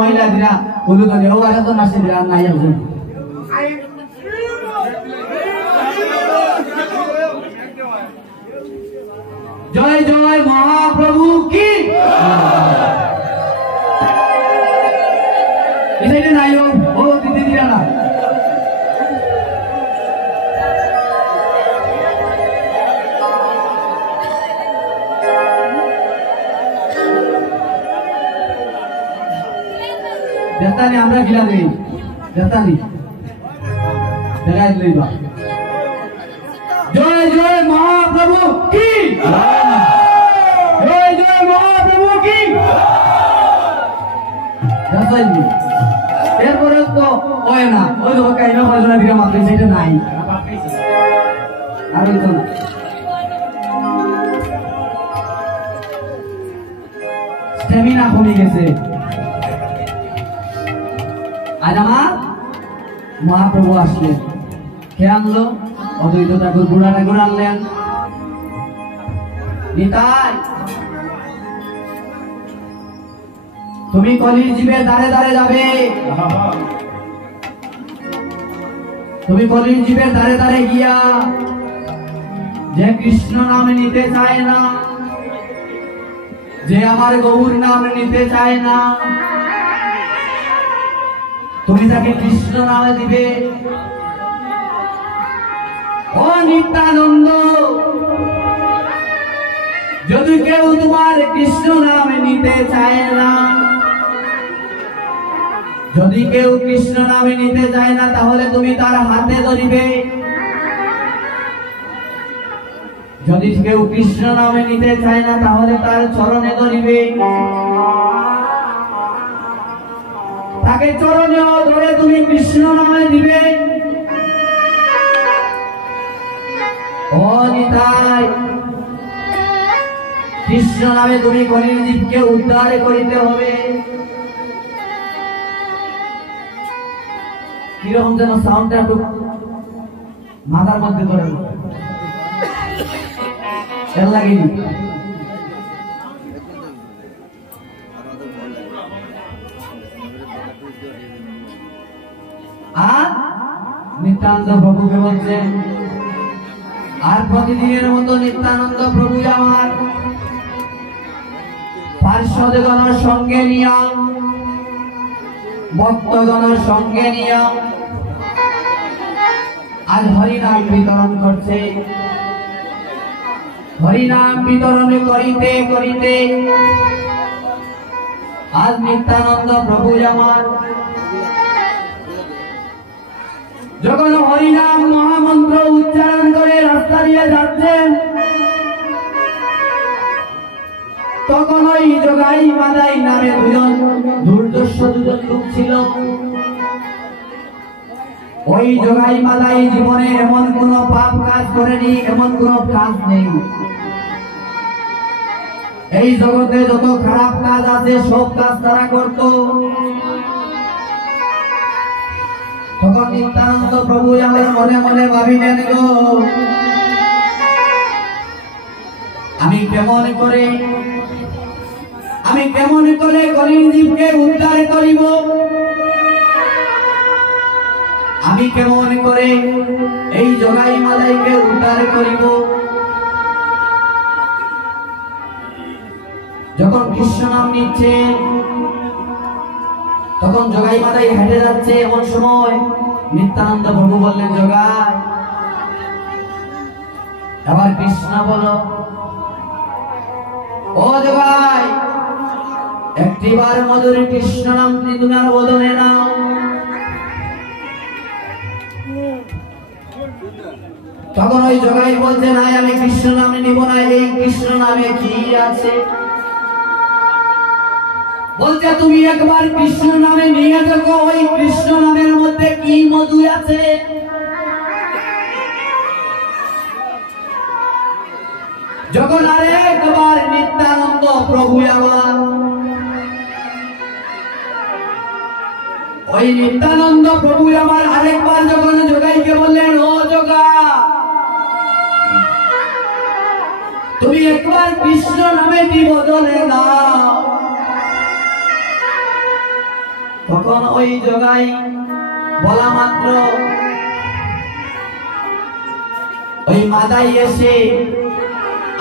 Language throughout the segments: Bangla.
महिला दिरा नाची दिरा नाई जय जय महाप्रभु की इसे नाई हो दीदी दिरा ना जतानी हमरा गिला नहीं जतानी जगाए लेबा जय जय महाप्रभु की जय जय महाप्रभु की जतानी एरपरे तो হয় না ওই তো কাইনা বাজনা দিরা মাত্র সেটা নাই আর ওই তো স্ট্যামিনা কমে গেছে आज महाप्रभु आसलें के आनलो अद्वैत ठाकुर बुढ़ा ठाकुर आनलें निताई तुमी कलिर जीवेर दारे दारे जाबे तुमी कलिर जीवेर दारे दारे गिया जे कृष्ण नाम निते चाय ना जे आमार गौर नाम निते चाय ना তুমি তাকে কৃষ্ণ নামে দিবে ও নিত্যানন্দ যদি কেউ তোমার কৃষ্ণ নামে নিতে চায় না যদি কেউ কৃষ্ণ নামে নিতে চায় না তাহলে তুমি তার হাতে ধরিবে যদি কেউ কৃষ্ণ নামে নিতে চায় না তাহলে তার চরণে ধরিবে তাকে চরণে ধরে তুমি কৃষ্ণ নামে দিবে ও নিতাই কৃষ্ণ নামে তুমি কলির জীবকে উদ্ধার করিতে হবে কিরকম যেন সাউন্ডটা একটু মাথার মধ্যে ধরে এর লাগেনি नित्यानंद प्रभु के बोलছেন আর প্রতিদিনের মতো নিত্যানন্দ প্রভু আমার পার্শ্বদগণের সঙ্গে নিয়া ভক্তগণের সঙ্গে নিয়া আজ হরিনাম বিতরণ করছে হরিনাম বিতরণ করিতে করিতে আজ নিত্যানন্দ প্রভু আমার যখন হরিনাম মহামন্ত্র উচ্চারণ করে রাস্তা দিয়ে যাচ্ছেন তখন ওই জগাই মাদাই নামে দুজন দুর্দর্শ দুজন লোক ছিল ওই জগাই মাদাই জীবনে এমন কোন পাপ কাজ করেনি এমন কোন কাজ নেই এই জগতে যত খারাপ কাজ আছে সব কাজ তারা করত তখন নিত্যানন্দ প্রভু আমার মনে মনে ভাবিলেন গো আমি কেমন করে কলির জীবকে উদ্ধার করিব আমি কেমন করে এই জগাই মাদাইকে উদ্ধার করিব যখন কৃষ্ণ নাম নিচ্ছে তখন জগাই মাদাই হেঁটে যাচ্ছে এমন সময় নিত্যানন্দ প্রভু বললেন জগাই এবার কৃষ্ণ বলো ও জগাই একটিবার মধুর কৃষ্ণ নাম তুমি আর বদলে নাও তখন ওই জগাই বলছে না, আমি কৃষ্ণ নামে নিব না। এই কৃষ্ণ নামে কি আছে? বলছে তুমি একবার কৃষ্ণ নামে নিয়ে দেখো, ওই কৃষ্ণ নামের মধ্যে কি মধু আছে। যখন আরেকবার নিত্যানন্দ প্রভু আমার, ওই নিত্যানন্দ প্রভু আমার আরেকবার যখন জগাইকে বললেন, ও জগা, তুমি একবার কৃষ্ণ নামে কি বদলে দাও। তখন ওই জগাই বলা মাত্র ওই মাদাই এসে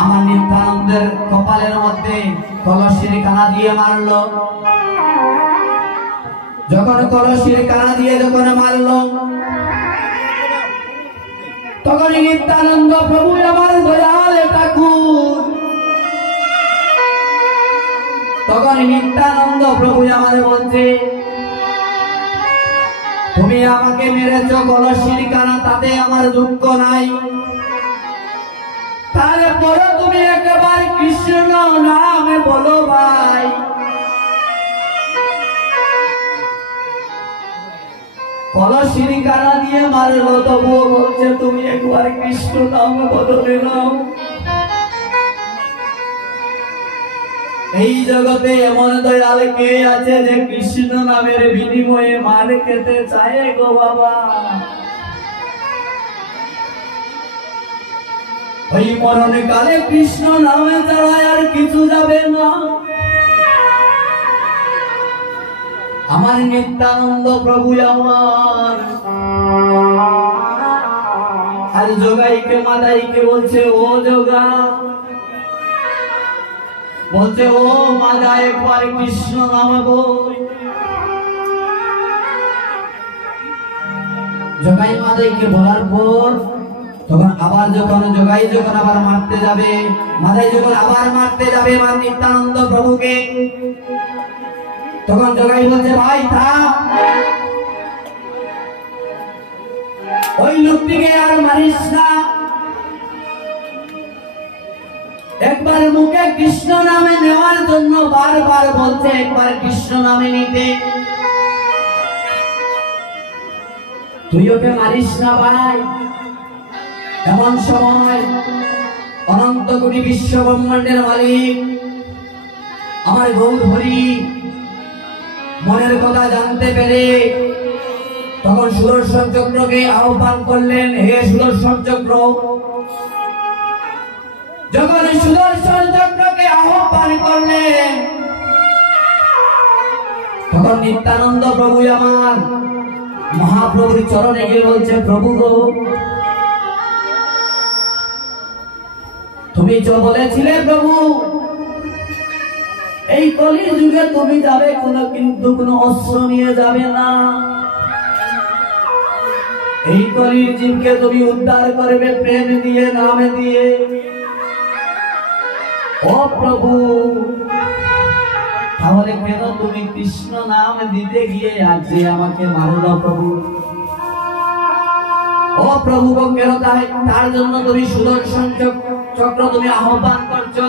আমার নিত্যানন্দের কপালের মধ্যে কলসির কানা দিয়ে মারলো। যখন কলসির কানা দিয়ে যখন মারলো, তখন নিত্যানন্দ প্রভু আমার দয়াল ঠাকুর, তখন নিত্যানন্দ প্রভু আমার বলছে, তুমি আমাকে মেরেছ কলসির কানা, তাতে আমার দুঃখ নাই। তারপরে তুমি একবার কৃষ্ণ নামে বলো ভাই। কলসির কানা দিয়ে মারলো, তবুও বলছে তুমি একবার কৃষ্ণ নামে বদলে নাও। এই জগতে এমন দয়াল কে আছে যে কৃষ্ণ নামের বিনিময়ে মার খেতে চায় গো বাবা? ওই মরণে কালে কৃষ্ণ নামে ছাড়া আর কিছু যাবে না। আমার নিত্যানন্দ প্রভু আমার আর জগাইকে মাদাইকে বলছে, ও জগা, বলছে ও মাদা, একবার কৃষ্ণ নামে বল। জগাই মাদাইকে বলার পর তখন আবার যখন জগাই যখন আবার মারতে যাবে, মাদাই যখন আবার মারতে যাবে আমার নিত্যানন্দ প্রভুকে, তখন জগাই বলছে, ভাই থাক, ওই লোকটিকে আর মারিস না। একবার মুখে কৃষ্ণ নামে নেওয়ার জন্য বারবার বলছে একবার কৃষ্ণ নামে নিতে। তুই ওকে মারিস না ভাই। এমন সময় অনন্ত কোটি বিশ্ব ব্রহ্মাণ্ডের মালিক আমার গৌর হরি মনের কথা জানতে পেরে তখন সুদর্শন চক্রকে আহ্বান করলেন, হে সুদর্শন চক্র। যখন সুদর্শন চক্রকে আহ্বান করলেন, তখন নিত্যানন্দ প্রভু আমার মহাপ্রভুর চরণে গিয়ে বলছে, প্রভু গো, তুমি তো বলেছিলে প্রভু এই কলির যুগে তুমি যাবে কিন্তু কোনো অস্ত্র নিয়ে যাবে না। এই কলির জীবকে তুমি উদ্ধার করবে প্রেম দিয়ে, নামে দিয়ে। ও প্রভু, তাহলে কেন তুমি কৃষ্ণ নাম দিতে গিয়ে আজ আমাকে মারলো প্রভু? ও প্রভু, কেন তার জন্য তুমি সুদর্শন চক্র তুমি আহ্বান করছো?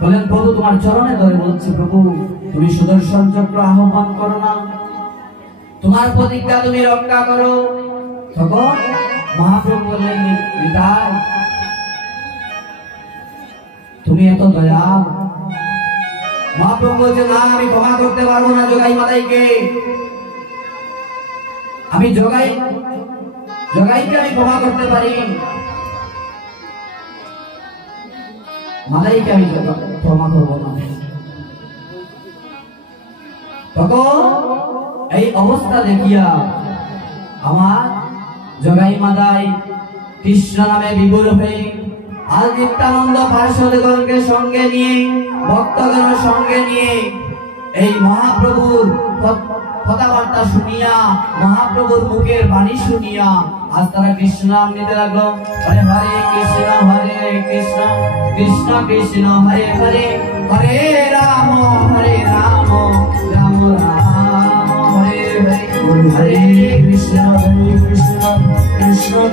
বলেন, প্রভু তোমার চরণে ধরে বলছি, প্রভু তুমি সুদর্শন চক্র আহ্বান করো না, তোমার প্রতিজ্ঞা তুমি রক্ষা করো। তখন মহাপ্রভু বললেন, নিতাই তুমি এত দয়া। মহাপ্রভু বলছে, না আমি ক্ষমা করতে পারবো না জগাই মাদাইকে। আমি জগাইকে আমি ক্ষমা করতে পারি, মাদাইকে আমি ক্ষমা করবো না। তখন এই অবস্থা দেখিয়া আমার জগাই মাদাই কৃষ্ণ নামে বিভোর হয়ে আর নিত্যানন্দ পার্শ্বদগণকে সঙ্গে নিয়ে, ভক্তগণ সঙ্গে নিয়ে এই মহাপ্রভুর কথাবার্তা শুনিয়া, মহাপ্রভুর মুখের বাণী শুনিয়া আজ তারা কৃষ্ণ নাম নিতে লাগলো। হরে হরে কৃষ্ণ, হরে কৃষ্ণ, কৃষ্ণ কৃষ্ণ হরে হরে, হরে Ram Ram Ram Hare Hare. Hare Krishna Krishna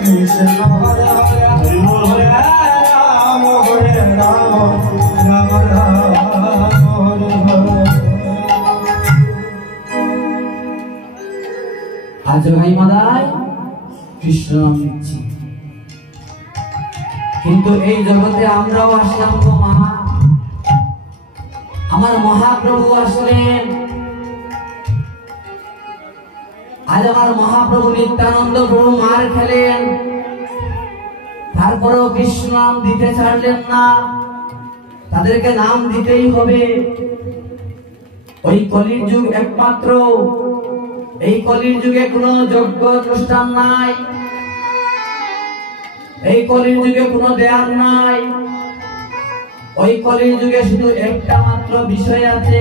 Krishna Hare Hare Hare Ram Ram Hare Hare আজ ভাই মাদায় কৃষ্ণ নাম নিচ্ছি, কিন্তু এই জগতে আমরাও আসলাম গো মা। আমার মহাপ্রভু আসলেন, আজ আমার মহাপ্রভু নিত্যানন্দ প্রভু মার খেলেন, তারপরেও কৃষ্ণ নাম দিতে ছাড়লেন না, তাদেরকে নাম দিতেই হবে। ওই কলির যুগ একমাত্র, এই কলির যুগে কোনো যজ্ঞ অনুষ্ঠান নাই, এই কলির যুগে কোনো দেয়ার নাই। ওই কলির যুগে শুধু একটা মাত্র বিষয় আছে,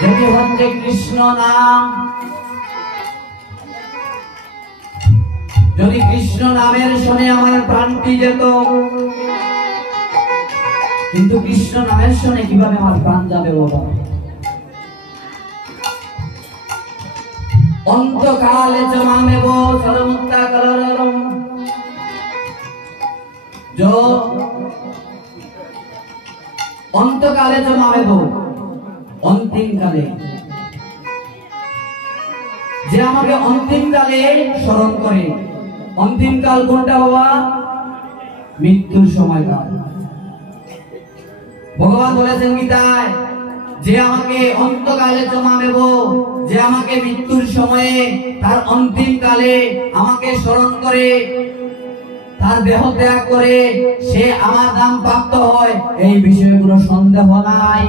যেটি হচ্ছে কৃষ্ণ নাম। যদি কৃষ্ণ নামের শোনে আমার প্রাণটি যেত, কিন্তু কৃষ্ণ নামের শোনে কিভাবে আমার প্রাণ যাবে বাবা? অন্তকালে চ মামেব সর্বমুক্তা কলরম, অন্তকালে চ মামেব, অন্তিম কালে, যে আমাকে অন্তিম কালে স্মরণ করে। অন্তিম কাল কোনটা বাবা? মৃত্যুর সময়কাল। ভগবান বলেছেন গীতায়, যে আমাকে অন্তকালে জমাবেব, যে আমাকে মৃত্যুর সময়ে তার অন্তিম কালে আমাকে স্মরণ করে, তার দেহ ত্যাগ করে, সে আমার নাম প্রাপ্ত হয়, এই বিষয়ে কোনো সন্দেহ নাই।